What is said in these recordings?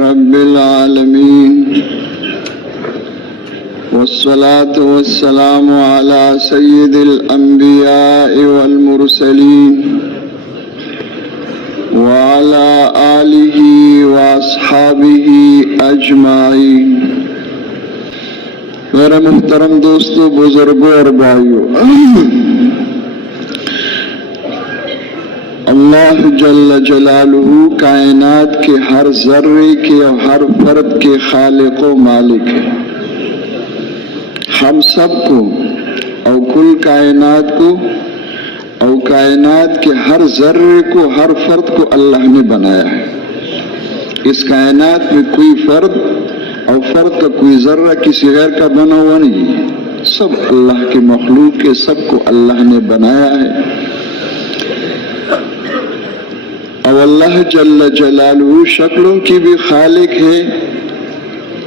رب العالمين والصلاة والسلام على سيد الأنبياء والمرسلين وعلى آله وأصحابه أجمعين۔ میرے محترم دوستو، بزرگوں اور بھائیوں، اللہ جل جلالہ کائنات کے ہر ذرے کے اور ہر فرد کے خالق و مالک ہے۔ ہم سب کو اور کل کائنات کو اور کائنات کے ہر ذرے کو، ہر فرد کو اللہ نے بنایا ہے۔ اس کائنات میں کوئی فرد اور فرد کا کوئی ذرہ کسی غیر کا بنا ہوا نہیں ہے، سب اللہ کے مخلوق کے، سب کو اللہ نے بنایا ہے۔ اور اللہ جل جلالہ شکلوں کی بھی خالق ہے،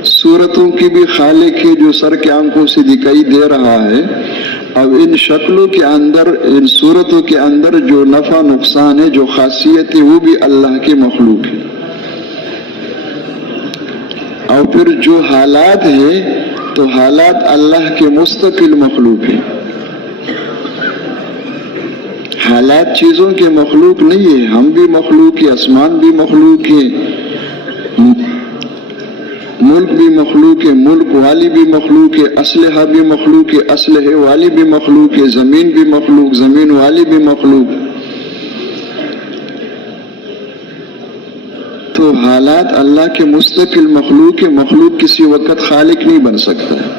صورتوں کی بھی خالق ہے، جو سر کے آنکھوں سے دکھائی دے رہا ہے۔ اب ان شکلوں کے اندر، ان صورتوں کے اندر جو نفع نقصان ہے، جو خاصیت ہے، وہ بھی اللہ کی مخلوق ہے۔ اور پھر جو حالات ہیں تو حالات اللہ کے مستقل مخلوق ہیں۔ حالات چیزوں کے مخلوق نہیں ہے، ہم بھی مخلوق ہیں، آسمان بھی مخلوق ہے، ملک بھی مخلوق ہے، ملک والی بھی مخلوق ہے، اسلحہ بھی مخلوق ہے، اسلحے والی بھی مخلوق ہے، زمین بھی مخلوق، زمین والی بھی مخلوق۔ تو حالات اللہ کے مستقل مخلوق ہے، مخلوق کسی وقت خالق نہیں بن سکتا ہے۔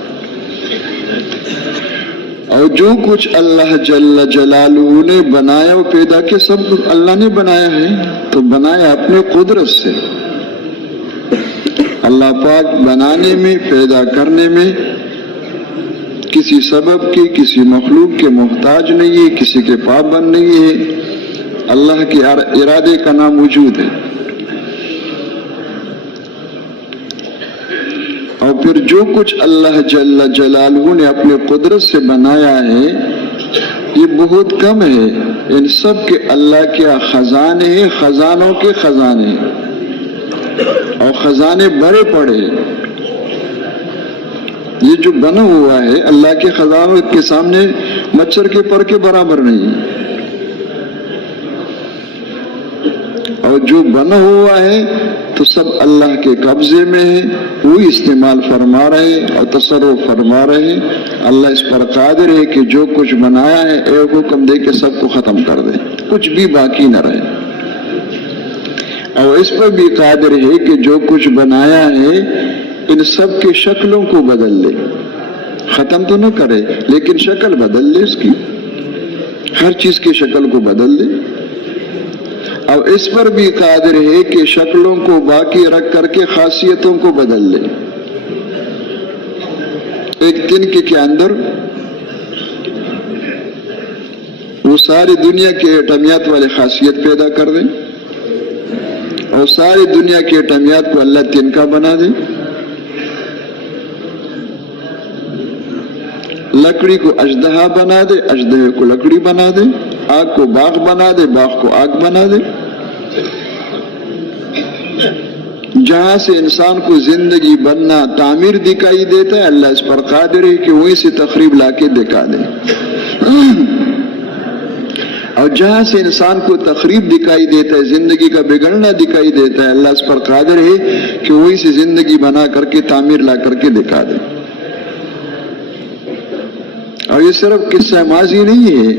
اور جو کچھ اللہ جل جلالہ نے بنایا اور پیدا کیا، سب اللہ نے بنایا ہے، تو بنایا اپنے قدرت سے۔ اللہ پاک بنانے میں، پیدا کرنے میں کسی سبب کی، کسی مخلوق کے محتاج نہیں ہے، کسی کے پابند نہیں ہے، اللہ کے ارادے کا نام وجود ہے۔ اور پھر جو کچھ اللہ جل جلالہ نے اپنے قدرت سے بنایا ہے، یہ بہت کم ہے۔ ان سب کے اللہ کے خزانے ہیں، خزانوں کے خزانے، اور خزانے بڑے پڑے۔ یہ جو بنا ہوا ہے اللہ کے خزانوں کے سامنے مچھر کے پر کے برابر نہیں، اور جو بنا ہوا ہے تو سب اللہ کے قبضے میں ہے، وہی استعمال فرما رہے اور تصرف فرما رہے۔ اللہ اس پر قادر ہے کہ جو کچھ بنایا ہے ایک حکم دے کے سب کو ختم کر دے، کچھ بھی باقی نہ رہے۔ اور اس پر بھی قادر ہے کہ جو کچھ بنایا ہے ان سب کی شکلوں کو بدل لے، ختم تو نہ کرے لیکن شکل بدل لے، اس کی ہر چیز کی شکل کو بدل دے۔ اور اس پر بھی قادر ہے کہ شکلوں کو باقی رکھ کر کے خاصیتوں کو بدل لے۔ ایک دن کے اندر وہ ساری دنیا کے ایٹمیات والے خاصیت پیدا کر دیں، اور ساری دنیا کے ایٹمیات کو اللہ تنکا بنا دے۔ لکڑی کو اژدہا بنا دے، اژدہے کو لکڑی بنا دے، آگ کو باغ بنا دے، باغ کو آگ بنا دے۔ جہاں سے انسان کو زندگی بننا، تعمیر دکھائی دیتا ہے، اللہ اس پر قادر ہے کہ وہیں سے تخریب لا کے دکھا دے۔ اور جہاں سے انسان کو تخریب دکھائی دیتا ہے، زندگی کا بگڑنا دکھائی دیتا ہے، اللہ اس پر قادر ہے کہ وہیں سے زندگی بنا کر کے، تعمیر لا کر کے دکھا دے۔ اور یہ صرف قصہ ماضی نہیں ہے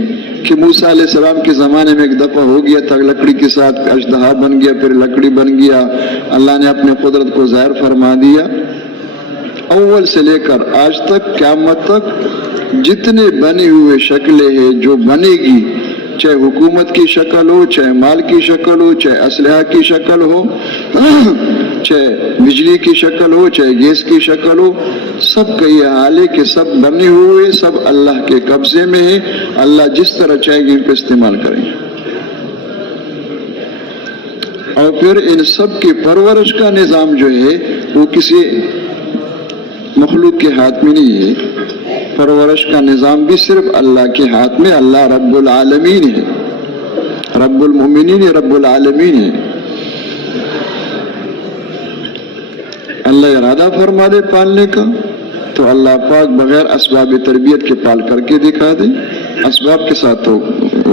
کہ موسیٰ علیہ السلام کے زمانے میں ایک دفعہ ہو گیا تھا، لکڑی کے ساتھ اژدہا بن گیا، پھر لکڑی بن گیا، اللہ نے اپنے قدرت کو ظاہر فرما دیا۔ اول سے لے کر آج تک، قیامت تک جتنے بنے ہوئے شکلیں ہیں جو بنے گی، چاہے حکومت کی شکل ہو، چاہے مال کی شکل ہو، چاہے اسلحہ کی شکل ہو، چاہے بجلی کی شکل ہو، چاہے گیس کی شکل ہو، سب کا یہ حال ہے کہ سب بنے ہوئے، سب اللہ کے قبضے میں ہے۔ اللہ جس طرح چاہے گی ان کو استعمال کریں گے۔ اور پھر ان سب کی پرورش کا نظام جو ہے وہ کسی مخلوق کے ہاتھ میں نہیں ہے، پرورش کا نظام بھی صرف اللہ کے ہاتھ میں۔ اللہ رب العالمین ہے، رب المؤمنین رب العالمین ہے۔ اللہ ارادہ فرما دے پالنے کا تو اللہ پاک بغیر اسباب تربیت کے پال کر کے دکھا دے. اسباب کے ساتھ تو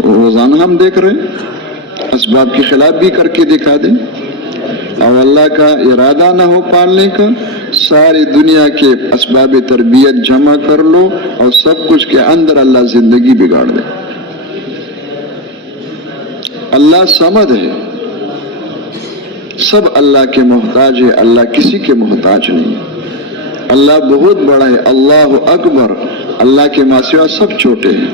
روزانہ ہم دیکھ رہے ہیں، اسباب کے خلاف بھی کر کے دکھا دے. اور اللہ کا ارادہ نہ ہو پالنے کا، ساری دنیا کے اسباب تربیت جمع کر لو اور سب کچھ کے اندر اللہ زندگی بگاڑ دے. اللہ صمد ہے، سب اللہ کے محتاج ہے، اللہ کسی کے محتاج نہیں ہے. اللہ بہت بڑا ہے، اللہ اکبر، اللہ کے ماں سوا سب چھوٹے ہیں.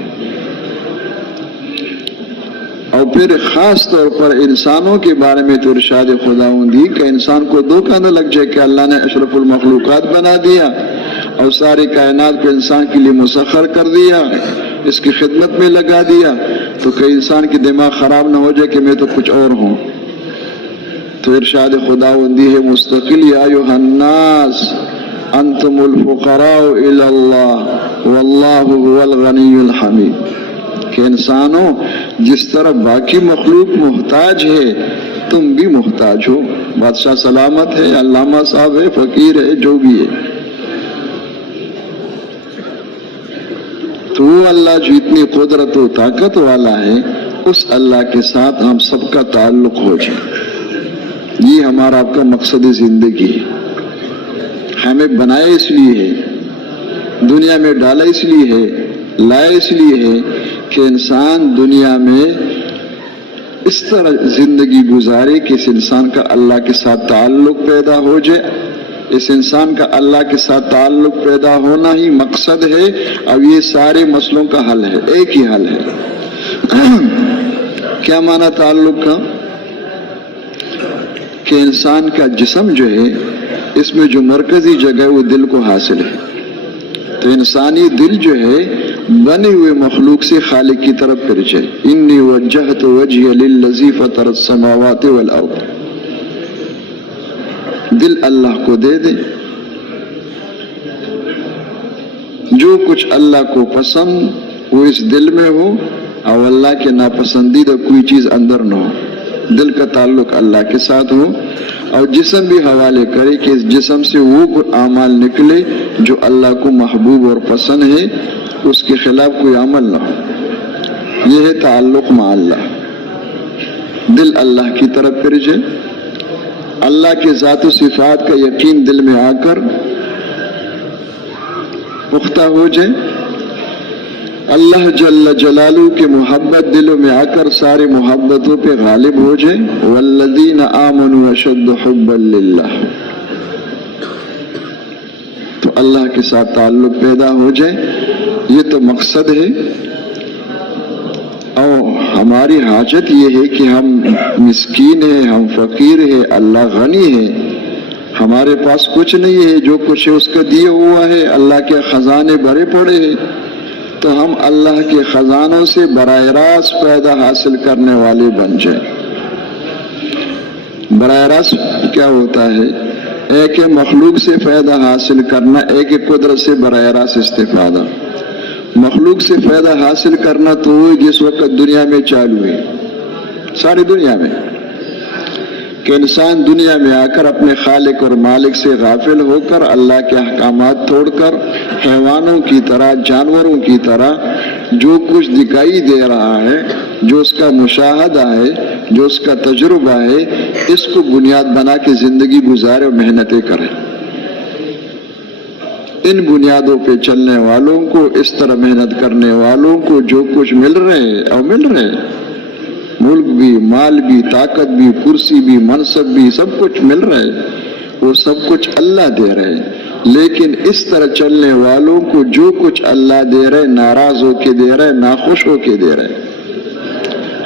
اور پھر خاص طور پر انسانوں کے بارے میں تو ارشاد خداوندی کہ انسان کو دھوکہ نہ لگ جائے کہ اللہ نے اشرف المخلوقات بنا دیا اور ساری کائنات کو انسان کے لیے مسخر کر دیا، اس کی خدمت میں لگا دیا، تو کہ انسان کی دماغ خراب نہ ہو جائے کہ میں تو کچھ اور ہوں. تو ارشاد خداوندی ہے مستقل، یا ایھا الناس انتم الفقراء الی اللہ واللہ هو الغنی الحمید. کہ انسانوں جس طرح باقی مخلوق محتاج ہے تم بھی محتاج ہو. بادشاہ سلامت ہے، علامہ صاحب ہے، فقیر ہے، جو بھی ہے. تو وہ اللہ جو اتنی قدرت و طاقت والا ہے، اس اللہ کے ساتھ ہم سب کا تعلق ہو جائے. یہ ہمارا آپ کا مقصد زندگی ہے. ہمیں بنایا اس لیے ہے، دنیا میں ڈالا اس لیے ہے، لایا اس لیے ہے کہ انسان دنیا میں اس طرح زندگی گزارے کہ اس انسان کا اللہ کے ساتھ تعلق پیدا ہو جائے. اس انسان کا اللہ کے ساتھ تعلق پیدا ہونا ہی مقصد ہے. اب یہ سارے مسئلوں کا حل ہے، ایک ہی حل ہے. کیا معنی تعلق کا؟ کہ انسان کا جسم جو ہے اس میں جو مرکزی جگہ ہے وہ دل کو حاصل ہے. تو انسانی دل جو ہے بنے ہوئے مخلوق سے خالق کی طرف پھر جائے. انی وجہت وجہی للذی فطر السماوات والارض. دل اللہ کو دے دے، جو کچھ اللہ کو پسند وہ اس دل میں ہو اور اللہ کے ناپسندیدہ کوئی چیز اندر نہ ہو. دل کا تعلق اللہ کے ساتھ ہو اور جسم بھی حوالے کرے کہ اس جسم سے وہ اعمال نکلے جو اللہ کو محبوب اور پسند ہے، اس کے خلاف کوئی عمل نہ ہو. یہ ہے تعلق مع اللہ. دل اللہ کی طرف پھر جائے، اللہ کے ذات و صفات کا یقین دل میں آ کر پختہ ہو جائے. اللہ جل جلالہ کے محبت دلوں میں آ کر سارے محبتوں پہ غالب ہو جائے. والذین آمنوا اشد حبا للہ. تو اللہ کے ساتھ تعلق پیدا ہو جائے. یہ تو مقصد ہے. اور ہماری حاجت یہ ہے کہ ہم مسکین ہیں، ہم فقیر ہیں، اللہ غنی ہے، ہمارے پاس کچھ نہیں ہے، جو کچھ ہے اس کا دیا ہوا ہے، اللہ کے خزانے بھرے پڑے ہیں. تو ہم اللہ کے خزانوں سے براہ راست فائدہ حاصل کرنے والے بن جائیں. براہ راست کیا ہوتا ہے؟ ایک مخلوق سے فائدہ حاصل کرنا، ایک قدرت سے براہ راست استفادہ. مخلوق سے فائدہ حاصل کرنا تو وہ جس وقت دنیا میں چالو ہے، ساری دنیا میں، کہ انسان دنیا میں آ کر اپنے خالق اور مالک سے غافل ہو کر اللہ کے احکامات توڑ کر حیوانوں کی طرح، جانوروں کی طرح جو کچھ دکھائی دے رہا ہے، جو اس کا مشاہدہ ہے، جو اس کا تجربہ ہے، اس کو بنیاد بنا کے زندگی گزارے اور محنتیں کرے. ان بنیادوں پہ چلنے والوں کو، اس طرح محنت کرنے والوں کو جو کچھ مل رہے اور مل رہے، ملک بھی، مال بھی، طاقت بھی، کرسی بھی، منصب بھی، سب کچھ مل رہے، وہ سب کچھ اللہ دے رہے. لیکن اس طرح چلنے والوں کو جو کچھ اللہ دے رہے ناراض ہو کے دے رہے، ناخوش ہو کے دے رہے.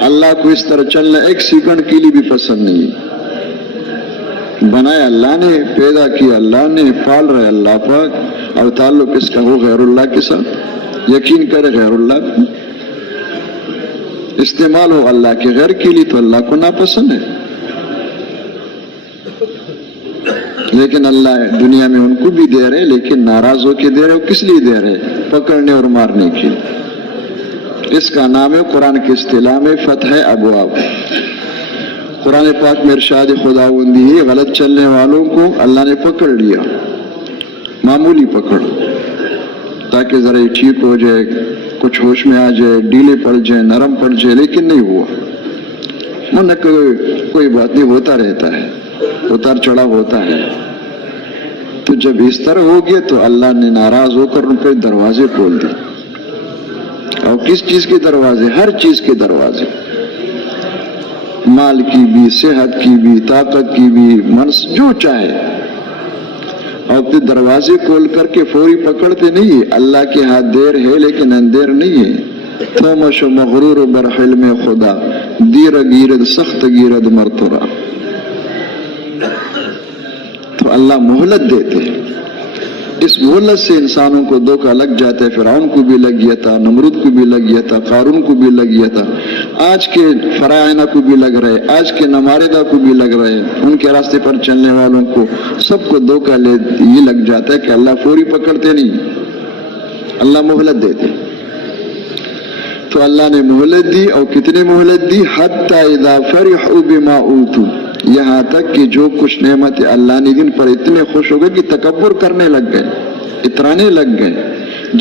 اللہ کو اس طرح چلنا ایک سیکنڈ کے لیے بھی پسند نہیں. بنایا اللہ نے، پیدا کیا اللہ نے، پال رہے اللہ پاک، اور تعلق اس کا ہو غیر اللہ کے ساتھ. یقین کرے غیر اللہ استعمال ہو اللہ کے غیر کے لیے تو اللہ کو ناپسند ہے. لیکن اللہ دنیا میں ان کو بھی دے رہے، لیکن ناراض ہو کے دے رہے. وہ کس لیے دے رہے؟ پکڑنے اور مارنے کے. اس کا نام ہے قرآن کی اصطلاح میں فتح ابواب. قرآن پاک میں ارشاد خداوندی ہے غلط چلنے والوں کو اللہ نے پکڑ لیا، معمولی پکڑ، تاکہ ذرا یہ ٹھیک ہو جائے، کچھ ہوش میں آ جائے، ڈھیلے پڑ جائے، نرم پڑ جائے، لیکن نہیں ہوا۔ نہ کوئی بات نہیں، ہوتا رہتا ہے، اتار چڑھا ہوتا ہے۔ تو جب اس طرح ہو گیا تو اللہ نے ناراض ہو کر ان پہ دروازے کھول دیے۔ اور کس چیز کے دروازے؟ ہر چیز کے دروازے، مال کی بھی، صحت کی بھی، طاقت کی بھی، منصب جو چاہے، اور اپنے دروازے کھول کر کے فوری پکڑتے نہیں ہے۔ اللہ کے ہاتھ دیر ہے لیکن اندیر نہیں ہے۔ تھومش و مغرور و برحلم خدا، دیر گیرد سخت گیرد مرتورا۔ تو اللہ مہلت دیتے ہیں، اس مہلت سے انسانوں کو دھوکہ لگ جاتا ہے۔ فرعون کو بھی لگ گیا تھا، نمرود کو بھی لگ گیا تھا، قارون کو بھی لگ گیا تھا، آج کے فراعنہ کو بھی لگ رہے، آج کے نماردہ کو بھی لگ رہے، ان کے راستے پر چلنے والوں کو سب کو دھوکہ یہ لگ جاتا ہے کہ اللہ فوری پکڑتے نہیں، اللہ مہلت دیتے۔ تو اللہ نے مہلت دی، اور کتنی مہلت دی؟ حتی اذا فرحوا بما اوتوا، یہاں تک کہ جو کچھ نعمت اللہ نے دن پر اتنے خوش ہو گئے کہ تکبر کرنے لگ گئے، اترانے لگ گئے۔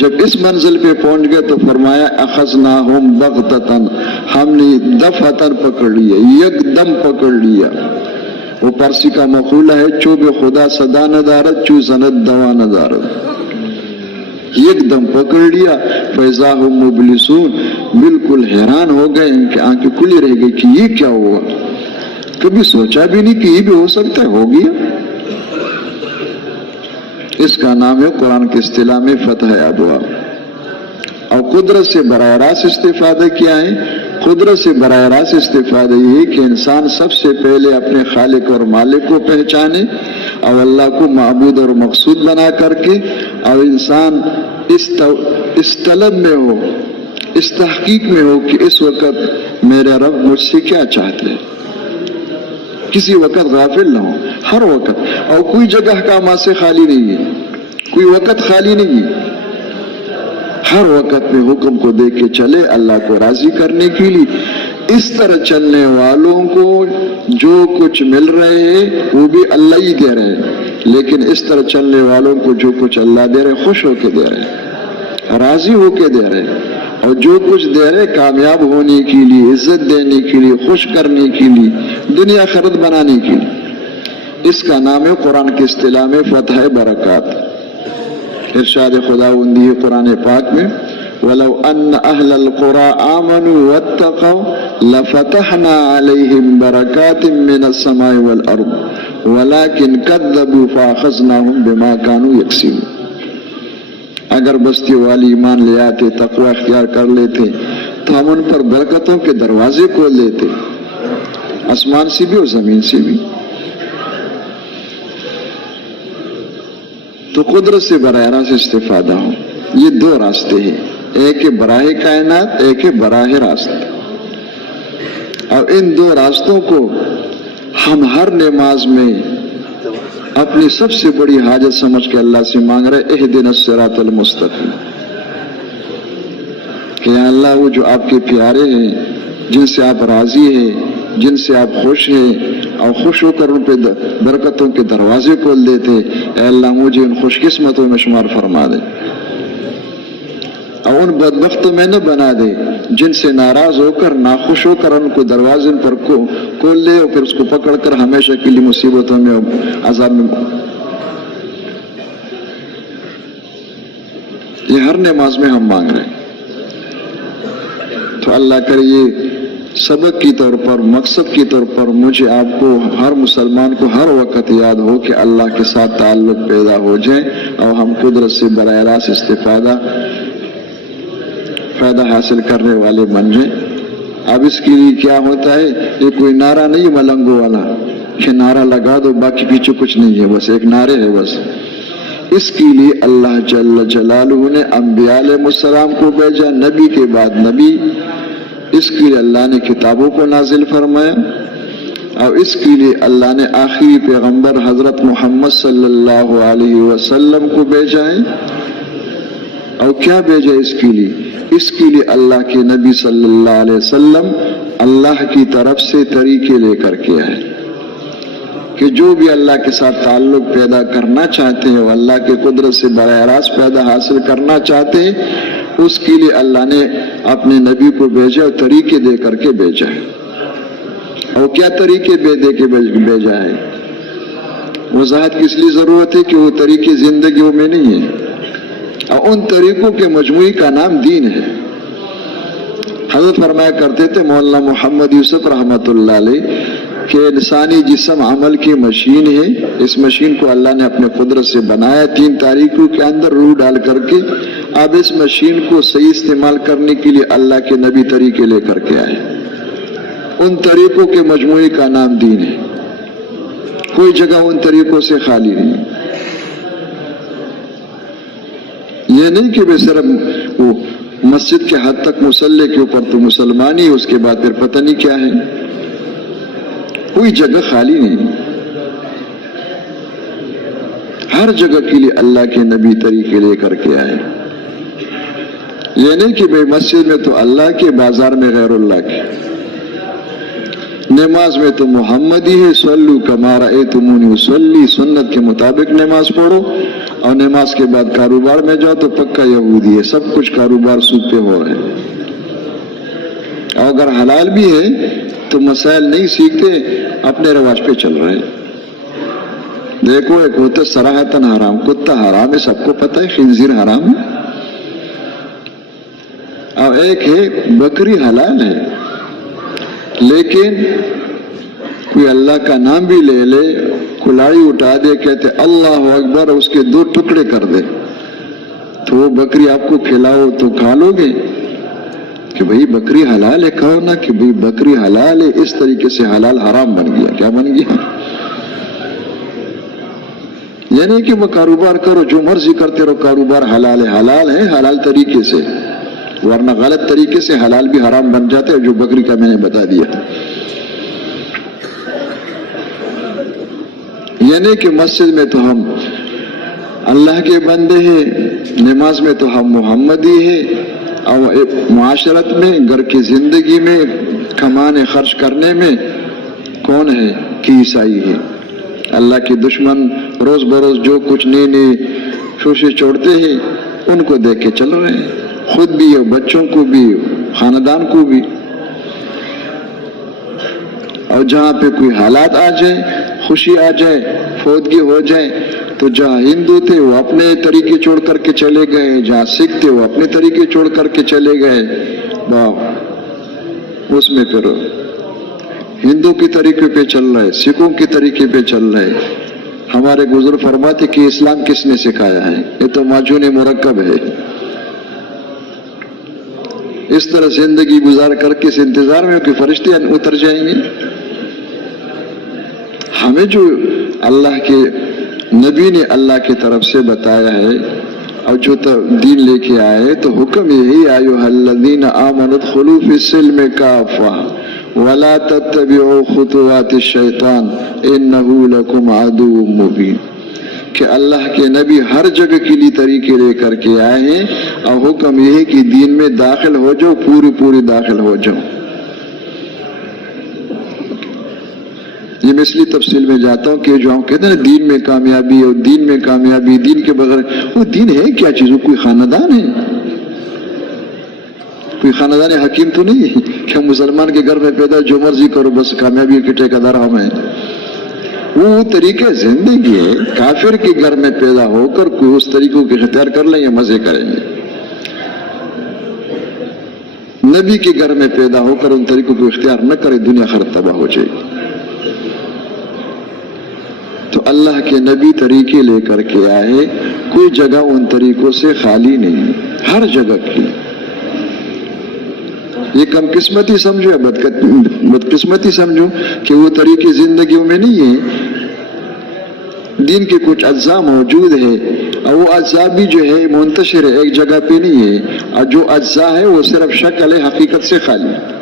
جب اس منزل پہ پہنچ گئے تو فرمایا اخذناہم بغتۃ، ہم نے دفعتاً پکڑ لیا، یکدم پکڑ لیا۔ وہ پارسی کا مقولہ ہے، چوب خدا صدا ندارت، چو زند دوا ندارت۔ ایک دم پکڑ لیا، فیضا ہم مبلسون، بالکل حیران ہو گئے، ان کی آنکھیں کھلی رہ گئی کہ یہ کیا ہوا، کبھی سوچا بھی نہیں کہ یہ بھی ہو سکتا ہے، ہو گیا۔ اس کا نام ہے قرآن کی اصطلاح میں فتح ابواب۔ اور قدرت سے براہ راست استفادہ کیا ہے؟ قدرت سے براہ راست استفادہ یہ ہے کہ انسان سب سے پہلے اپنے خالق اور مالک کو پہچانے، اور اللہ کو معبود اور مقصود بنا کر کے، اور انسان اس طلب میں ہو، اس تحقیق میں ہو کہ اس وقت میرے رب مجھ سے کیا چاہتے ہیں۔ کسی وقت غافل نہ ہو، ہر وقت، اور کوئی جگہ احکامات سے خالی نہیں ہے، کوئی وقت خالی نہیں ہے، ہر وقت میں حکم کو دیکھ کے چلے اللہ کو راضی کرنے کے لیے۔ اس طرح چلنے والوں کو جو کچھ مل رہے ہیں وہ بھی اللہ ہی دے رہے ہیں، لیکن اس طرح چلنے والوں کو جو کچھ اللہ دے رہے، خوش ہو کے دے رہے، راضی ہو کے دے رہے، اور جو کچھ دے رہے کامیاب ہونے کے لیے، عزت دینے کے لیے، خوش کرنے کے لیے، دنیا خرد بنانے کے لیے۔ اس کا نام ہے قرآن کی اصطلاح میں فتح برکات۔ ارشاد خداوندی ہے قرآن پاک میں، وَلَوْ أَنَّ أَهْلَ الْقُرَىٰ آمَنُوا وَاتَّقَوْا لَفَتَحْنَا عَلَيْهِمْ بَرَكَاتٍ مِّنَ السَّمَاءِ وَالْأَرْضِ وَلَكِنْ كَذَّبُوا فَأَخَذْنَاهُمْ بِمَا كَانُوا يَكْسِبُونَ۔ اگر بستی والی ایمان لے آتے، تقوی اختیار کر لیتے، تو ہم ان پر برکتوں کے دروازے کھول دیتے، آسمان سے بھی اور زمین سے بھی۔ تو قدرت سے براہ راست استفادہ ہو، یہ دو راستے ہیں، ایک ہے براہ کائنات، ایک ہے براہ راست۔ اور ان دو راستوں کو ہم ہر نماز میں اپنی سب سے بڑی حاجت سمجھ کے اللہ سے مانگ رہے، اہدنا الصراط المستقیم، کہ یا اللہ وہ جو آپ کے پیارے ہیں، جن سے آپ راضی ہیں، جن سے آپ خوش ہیں، اور خوش ہو کر ان پہ برکتوں کے دروازے کھول دیتے، اے اللہ مجھے ان خوش قسمتوں میں شمار فرما دے، اور ان بدبختوں میں نہ بنا دے جن سے ناراض ہو کر، ناخوش ہو کر ان کو دروازے ان پر کھول لے، اور پھر اس کو پکڑ کر ہمیشہ کے لیے مصیبتوں میں، عذاب میں۔ یہ ہر نماز میں ہم مانگ رہے ہیں۔ تو اللہ کرے یہ سبق کی طور پر، مقصد کی طور پر مجھے، آپ کو، ہر مسلمان کو ہر وقت یاد ہو کہ اللہ کے ساتھ تعلق پیدا ہو جائے، اور ہم قدرت سے براہ راست فائدہ حاصل کرنے والے بن جائیں۔ اب اس کے لیے کیا ہوتا ہے؟ یہ کوئی نعرہ نہیں ملنگوں والا کہ نعرہ لگا دو باقی پیچھے کچھ نہیں ہے، بس ایک نعرے ہے بس۔ اس کے لیے اللہ جل جلالہ نے انبیاء علیہ السلام کو بھیجا، نبی کے بعد نبی، اس کے لیے اللہ نے کتابوں کو نازل فرمایا، اور اس کے لیے اللہ نے آخری پیغمبر حضرت محمد صلی اللہ علیہ وسلم کو بھیجا ہے۔ اور کیا بھیجا اس کے لیے؟ اس کے لیے اللہ کے نبی صلی اللہ علیہ وسلم اللہ کی طرف سے طریقے لے کر کے آئے کہ جو بھی اللہ کے ساتھ تعلق پیدا کرنا چاہتے ہیں، وہ اللہ کے قدرت سے براہ راست پیدا حاصل کرنا چاہتے ہیں، اس کے لیے اللہ نے اپنے نبی کو بھیجا اور طریقے دے کر کے بھیجا ہے۔ اور کیا طریقے دے کے بھیجا ہے؟ وضاحت کس لیے ضرورت ہے کہ وہ طریقے زندگیوں میں نہیں ہیں، اور ان طریقوں کے مجموعی کا نام دین ہے۔ حضرت فرمایا کرتے تھے مولانا محمد یوسف رحمۃ اللہ علیہ کہ انسانی جسم عمل کی مشین ہے، اس مشین کو اللہ نے اپنے قدرت سے بنایا 3 تاریخوں کے اندر روح ڈال کر کے۔ اب اس مشین کو صحیح استعمال کرنے کے لیے اللہ کے نبی طریقے لے کر کے آئے، ان طریقوں کے مجموعے کا نام دین ہے، کوئی جگہ ان طریقوں سے خالی نہیں۔ یہ نہیں کہ بے صرف وہ مسجد کے حد تک مصلی کے اوپر تو مسلمان ہی، اس کے بعد پھر پتہ نہیں کیا ہے، کوئی جگہ خالی نہیں، ہر جگہ کے لیے اللہ کے نبی طریقے لے کر کے آئے۔ یہ نہیں کہ بھائی مسجد میں تو اللہ کے، بازار میں غیر اللہ کے، نماز میں تو محمد ہی ہے، صلو کما رأیتمونی اصلی، سنت کے مطابق نماز پڑھو، اور نماز کے بعد کاروبار میں جاؤ تو پکا یہودی ہے، سب کچھ کاروبار سود پہ ہو رہے ہیں۔ اور اگر حلال بھی ہے تو مسائل نہیں سیکھتے، اپنے رواج پہ چل رہے ہیں۔ دیکھو ایک ہوتا صراحتاً حرام، کتا حرام ہے، سب کو پتہ ہے، خنزیر حرام ہے، اور ایک ہے بکری حلال ہے، لیکن کوئی اللہ کا نام بھی لے لے، کلاڑی اٹھا دے، کہتے اللہ اکبر، اس کے 2 ٹکڑے کر دے، تو وہ بکری آپ کو کھلاؤ تو کھا لو گے کہ بھئی بکری حلال ہے؟ کہو نا کہ بھئی بکری حلال ہے، اس طریقے سے حلال حرام بن گیا۔ کیا بن گیا؟ یعنی کہ وہ کاروبار کرو، جو مرضی کرتے رہو، کاروبار حلال ہے حلال طریقے سے، ورنہ غلط طریقے سے حلال بھی حرام بن جاتے ہیں، جو بکری کا میں نے بتا دیا۔ یعنی کہ مسجد میں تو ہم اللہ کے بندے ہیں، نماز میں تو ہم محمدی ہیں، اور معاشرت میں، گھر کی زندگی میں، کمانے خرچ کرنے میں کون ہے کہ عیسائی ہے۔ اللہ کے دشمن روز بروز جو کچھ نئے نئے شوشے چھوڑتے ہیں، ان کو دیکھ کے چل رہے ہیں، خود بھی اور بچوں کو بھی، خاندان کو بھی۔ اور جہاں پہ کوئی حالات آ جائے، خوشی آ جائے، فوتگی ہو جائے، تو جہاں ہندو تھے وہ اپنے طریقے چھوڑ کر کے چلے گئے، جہاں سکھ تھے وہ اپنے طریقے چھوڑ کر کے چلے گئے، اس میں پھر ہندو کے طریقے پہ چل رہے، سکھوں کے طریقے پہ چل رہے۔ ہمارے بزرگ فرماتے کہ اسلام کس نے سکھایا ہے؟ یہ تو ماجون مرکب ہے۔ اس طرح زندگی گزار کر کے اس انتظار میں کہ فرشتے اتر جائیں گے۔ ہمیں جو اللہ کے نبی نے اللہ کی طرف سے بتایا ہے اور جو دین لے کے آئے، تو حکم یہی ایھا الذین آمنوا ادخلوا فی السلم کافۃ ولا تتبعوا خطوات الشیطان انہ لکم عدو مبین، کہ اللہ کے نبی ہر جگہ کے لیے طریقے لے کر کے آئے ہیں، اور حکم یہ ہے کہ دین میں داخل ہو جاؤ، پوری داخل ہو جاؤ۔ یہ میں اس لیے تفصیل میں جاتا ہوں کہ جو ہم کہتے ہیں نا دین میں کامیابی اور دین میں کامیابی، دین کے بغیر، وہ دین ہے کیا چیز؟ وہ کوئی خاندان ہے؟ کوئی خاندان حکیم تو نہیں ہے کہ ہم مسلمان کے گھر میں پیدا جو مرضی کرو بس کامیابی کے ٹھیکیدار ہم ہیں۔ وہ طریقہ زندگی ہے۔ کافر کے گھر میں پیدا ہو کر کوئی اس طریقوں کے اختیار کر لیں یا مزے کریں گے، نبی کے گھر میں پیدا ہو کر ان طریقوں کو اختیار نہ کرے، دنیا خراب تباہ ہو جائے گی۔ تو اللہ کے نبی طریقے لے کر کے آئے، کوئی جگہ ان طریقوں سے خالی نہیں، ہر جگہ کی۔ یہ کم قسمتی سمجھو یا بدقسمتی سمجھو کہ وہ طریقے زندگیوں میں نہیں ہیں۔ دین کے کچھ اجزاء موجود ہے، اور وہ اجزاء بھی جو ہے منتشر ہے، ایک جگہ پہ نہیں ہے، اور جو اجزاء ہے وہ صرف شکل ہے، حقیقت سے خالی ہے۔